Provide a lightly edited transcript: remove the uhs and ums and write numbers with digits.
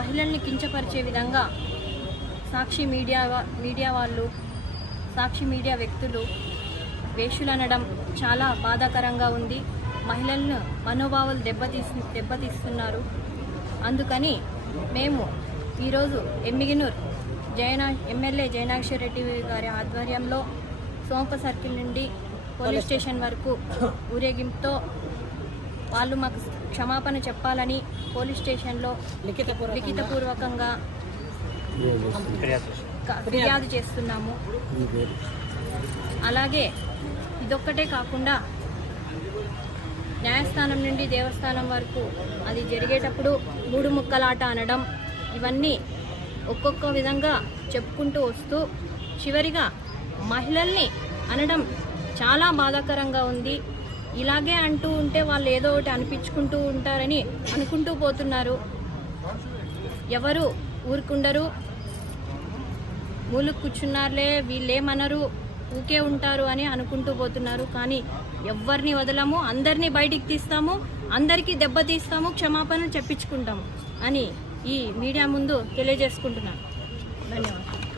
మహిళల్ని కించపరిచే విధంగా సాక్షి మీడియా వాళ్ళు, సాక్షి మీడియా వ్యక్తులు వేషులనడం చాలా బాధాకరంగా ఉంది. మహిళలను మనోభావాలు దెబ్బతీస్తున్నారు. అందుకని మేము ఈరోజు ఎమ్మిగనూర్ ఎమ్మెల్యే జయనాక్షర్ రెడ్డి గారి ఆధ్వర్యంలో సోంప సర్కిల్ నుండి పోలీస్ స్టేషన్ వరకు ఊరేగింపుతో వాళ్ళు మాకు క్షమాపణ చెప్పాలని పోలీస్ స్టేషన్లో లిఖితపూర్వకంగా ఫిర్యాదు చేస్తున్నాము. అలాగే ఇదొక్కటే కాకుండా న్యాయస్థానం నుండి దేవస్థానం వరకు అది జరిగేటప్పుడు 3 ముక్కలాట అనడం, ఇవన్నీ ఒక్కొక్క విధంగా చెప్పుకుంటూ వస్తూ చివరిగా మహిళల్ని అనడం చాలా బాధాకరంగా ఉంది. ఇలాగే అంటూ ఉంటే వాళ్ళు ఏదో ఒకటి అనిపించుకుంటూ ఉంటారని అనుకుంటూ పోతున్నారు. ఎవరు ఊరుకుండరు, మూలకు కూర్చున్నారులే వీళ్ళేమనరు, ఊకే ఉంటారు అని అనుకుంటూ పోతున్నారు. కానీ ఎవరిని వదలము, అందరినీ బయటికి తీస్తాము, అందరికీ దెబ్బతీస్తాము, క్షమాపణ చెప్పించుకుంటాము అని ఈ మీడియా ముందు తెలియజేసుకుంటున్నాను. ధన్యవాదాలు.